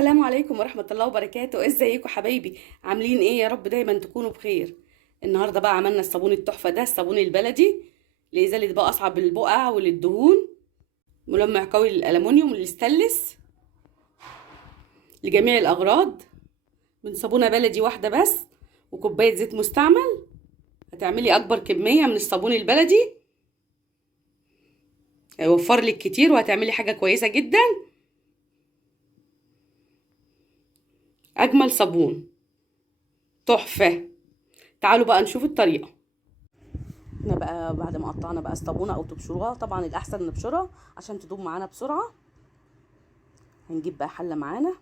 السلام عليكم ورحمة الله وبركاته. ازيكم حبايبي؟ عاملين ايه؟ يا رب دايما تكونوا بخير. النهاردة بقى عملنا الصابون التحفة ده، الصابون البلدي لإزالة بقى أصعب البقع وللدهون، ملمع قوي للألمونيوم وللستانلس، لجميع الأغراض، من صابونة بلدي واحدة بس وكوباية زيت مستعمل. هتعملي أكبر كمية من الصابون البلدي، هيوفر لك كتير وهتعملي حاجة كويسة جدا. أجمل صابون تحفة. تعالوا بقى نشوف الطريقة. احنا بقى بعد ما قطعنا بقى الصابونه او تبشروها، طبعا الاحسن نبشرها عشان تدوب معانا بسرعه. هنجيب بقى حله معانا،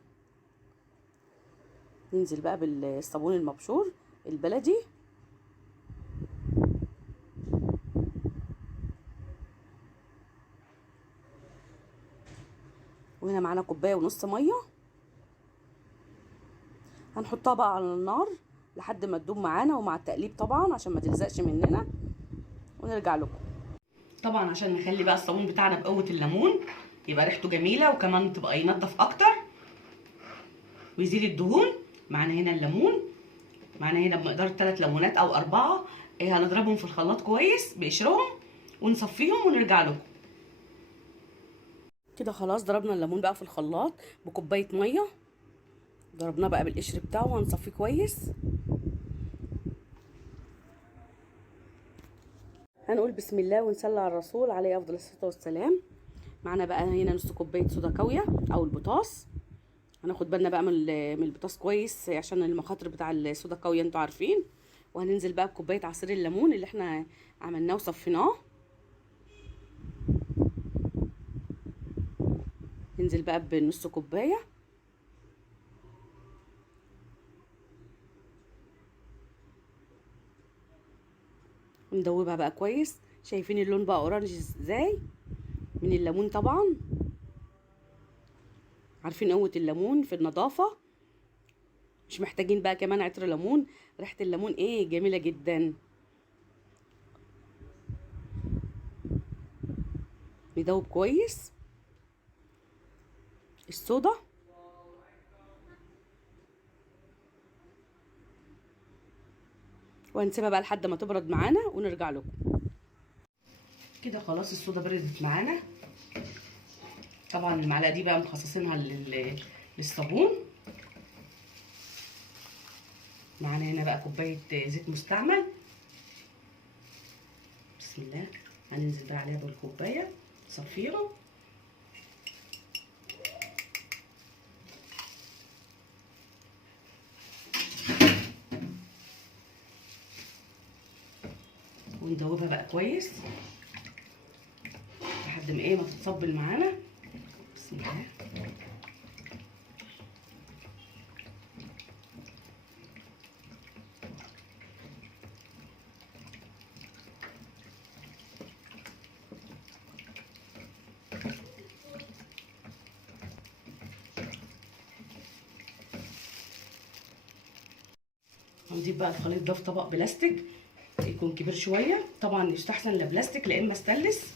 ننزل بقى بالصابون المبشور البلدي، وهنا معانا كوبايه ونص ميه. هنحطها بقى على النار لحد ما تدوب معانا، ومع التقليب طبعا عشان ما تلزقش مننا، ونرجع لكم. طبعا عشان نخلي بقى الصابون بتاعنا بقوه الليمون، يبقى ريحته جميله وكمان تبقى ينضف اكتر ويزيل الدهون. معانا هنا الليمون، معانا هنا بمقدار 3 ليمونات او 4. هنضربهم في الخلاط كويس بقشرهم ونصفيهم ونرجع لكم. كده خلاص ضربنا الليمون بقى في الخلاط بكوبايه ميه، ضربناه بقى بالقشر بتاعه وهنصفيه كويس. هنقول بسم الله ونصلي على الرسول عليه افضل الصلاه والسلام. معانا بقى هنا نص كوبايه صودا كاويه او البوتاص. هناخد بالنا بقى من البوتاص كويس عشان المخاطر بتاع الصودا كاويه انتوا عارفين. وهننزل بقى بكوبايه عصير الليمون اللي احنا عملناه وصفيناه. ننزل بقى بنص كوبايه، وندوبها بقى كويس. شايفين اللون بقى اورانج ازاي من الليمون؟ طبعا عارفين قوه الليمون في النظافه، مش محتاجين بقى كمان عطر ليمون. ريحه الليمون ايه جميله جدا. ندوب كويس الصودا، وهنسيبها بقى لحد ما تبرد معانا ونرجع لكم. كده خلاص الصودا بردت معانا. طبعا المعلقه دي بقى مخصصينها للصابون. معانا هنا بقى كوبايه زيت مستعمل. بسم الله. هننزل بقى عليها بالكوبايه صفيها، وندوبها بقى كويس لحد ما ما تتصبل معانا. بسم الله. هنضيف بقى الخليط ده في طبق بلاستيك يكون كبير شويه. طبعا يستحسن لا بلاستيك لا اما ستانلس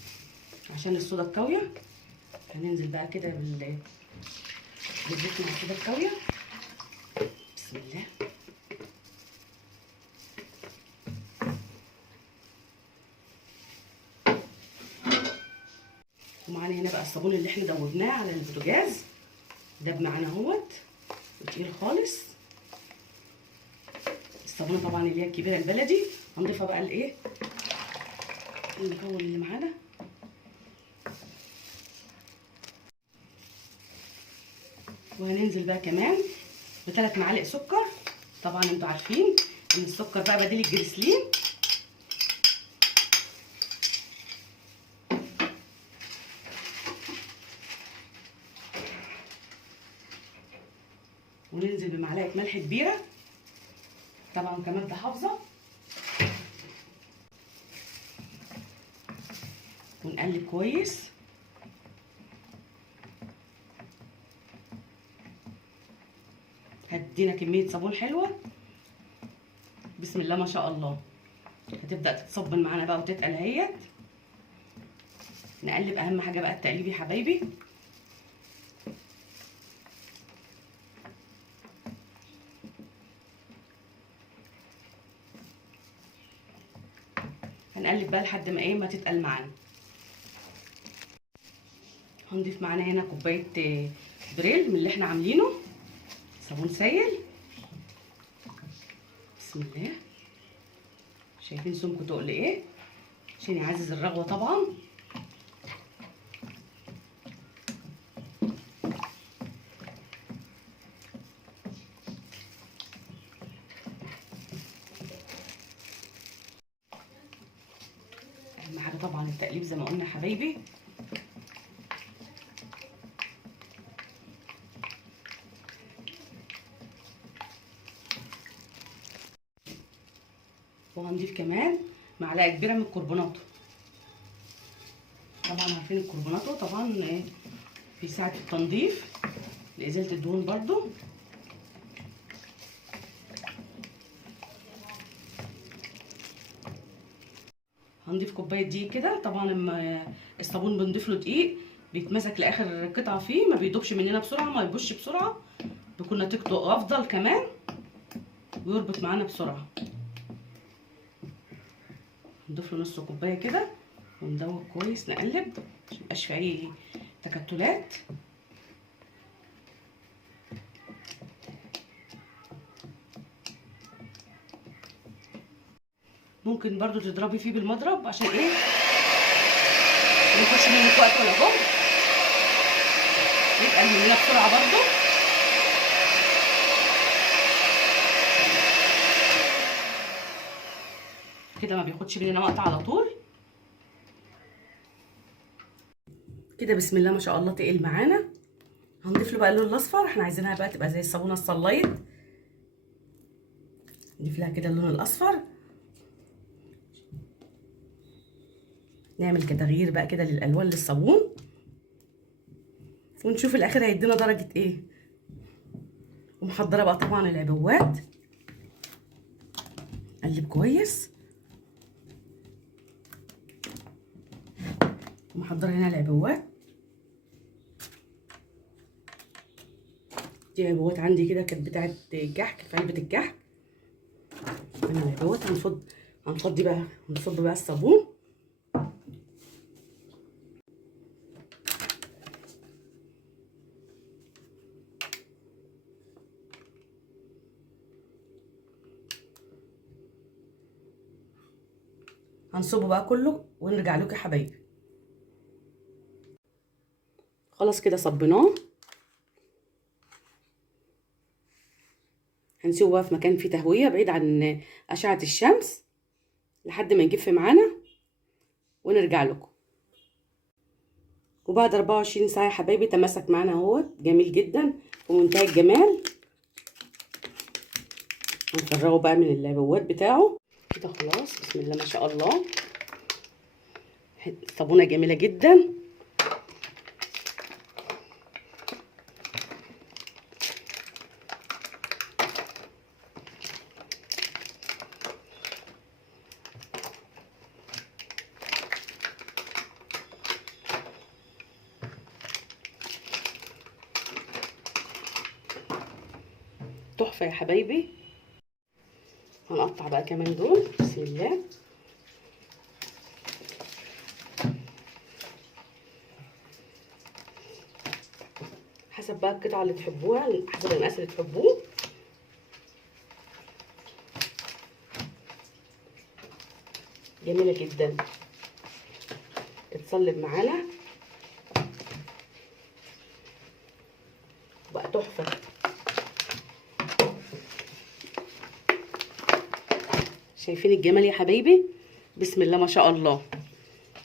عشان الصودا الكاويه. هننزل بقى كده بالزيت مع الصودا الكاويه. بسم الله. ومعانا هنا بقى الصابون اللي احنا دوبناه على البوتاجاز، داب معانا اهوت وتقيل خالص. الصابونه طبعا اللي هي الكبيره البلدي. هنضيفها بقى المكون اللي معانا. وهننزل بقى كمان ب3 معالق سكر. طبعا انتوا عارفين ان السكر بقى بديل الجليسلين. وننزل بمعلقه ملح كبيره، طبعا كمان تحافظه. ونقلب كويس. هتدينا كميه صابون حلوه. بسم الله ما شاء الله. هتبدا تتصبن معانا بقى وتتقل اهيت. نقلب، اهم حاجه بقى التقليب يا حبايبي. هنقلب بقى لحد ما ايه ما تتقل معانا. هنضيف معانا هنا كوبايه بريل من اللي احنا عاملينه، صابون سائل. بسم الله. شايفين سمكه تقل ايه عشان يعزز الرغوه طبعا. اهم حاجه طبعا التقليب زي ما قلنا يا حبايبي. وهنضيف كمان معلقه كبيره من الكربوناتو. طبعا عارفين الكربوناتو طبعا بيساعد في التنظيف لازاله الدهون برضو. هنضيف كوبايه دقيق كده. طبعا لما الصابون بنضيف له دقيق بيتمسك لاخر قطعه فيه، ما بيدوبش مننا بسرعه، ما يبوش بسرعه، بيكون نتيجته افضل كمان ويربط معانا بسرعه. نضيف له نص كوبايه كده وندوق كويس، نقلب عشان ميبقاش فيه اي تكتلات. ممكن برضو تضربي فيه بالمضرب عشان ايه مياخدش منك وقت ولا جهد، يتقل مننا بسرعه برضو. كده ما بياخدش مننا وقت على طول كده. بسم الله ما شاء الله تقل معانا. هنضيف له بقى اللون الاصفر، احنا عايزينها بقى تبقى زي الصابونه الصلايت. نضيف لها كده اللون الاصفر، نعمل كتغيير بقى كده للالوان للصابون ونشوف الاخر هيدينا درجه ايه. ومحضره بقى طبعا العبوات، قلب كويس. ومحضره هنا العبوات دي. عبوات عندي كده كانت بتاعه الكحك، في علبه الكحك. انا العبوات هنفضي بقى، هنصب بقى الصابون. هنصبه بقى كله ونرجع لكم يا حبايبي. خلاص كده صبيناه. هنسيبه بقى في مكان فيه تهويه بعيد عن اشعه الشمس لحد ما يجف معانا ونرجع لكم. وبعد 24 ساعه يا حبايبي تماسك معانا اهوت، جميل جدا ومنتهى الجمال. هنفرغه بقى من العبوات بتاعه كده. خلاص بسم الله ما شاء الله، صابونه جميله جدا. تحفه يا حبايبي. هنقطع بقى كمان دول بسم الله. حسب بقى القطعه اللي تحبوها، حسب المقاس اللي تحبوه. جميله جدا، تتصلب معانا بقى تحفه. شايفين الجمال يا حبايبي؟ بسم الله ما شاء الله،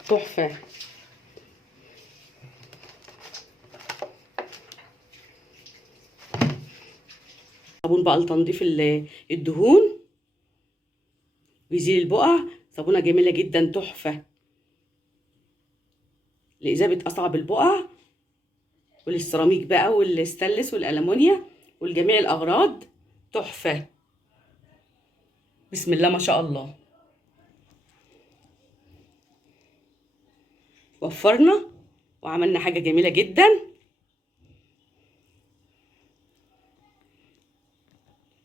تحفه. صابون بقى لتنظيف الدهون ويزيل البقع. صابونه جميله جدا تحفه لإذابة أصعب البقع وللسيراميك بقى والستانلس والألمونيا والجميع الأغراض. تحفة بسم الله ما شاء الله. وفرنا وعملنا حاجة جميلة جدا.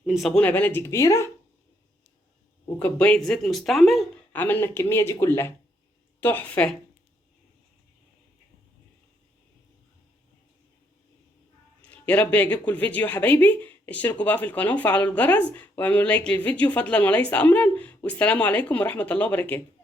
من صابونة بلدي كبيرة وكوباية زيت مستعمل عملنا الكميه دي كلها. تحفه. يا رب يعجبكم الفيديو يا حبايبي. اشتركوا بقى في القناه وفعلوا الجرس واعملوا لايك للفيديو فضلا وليس امرا. والسلام عليكم ورحمه الله وبركاته.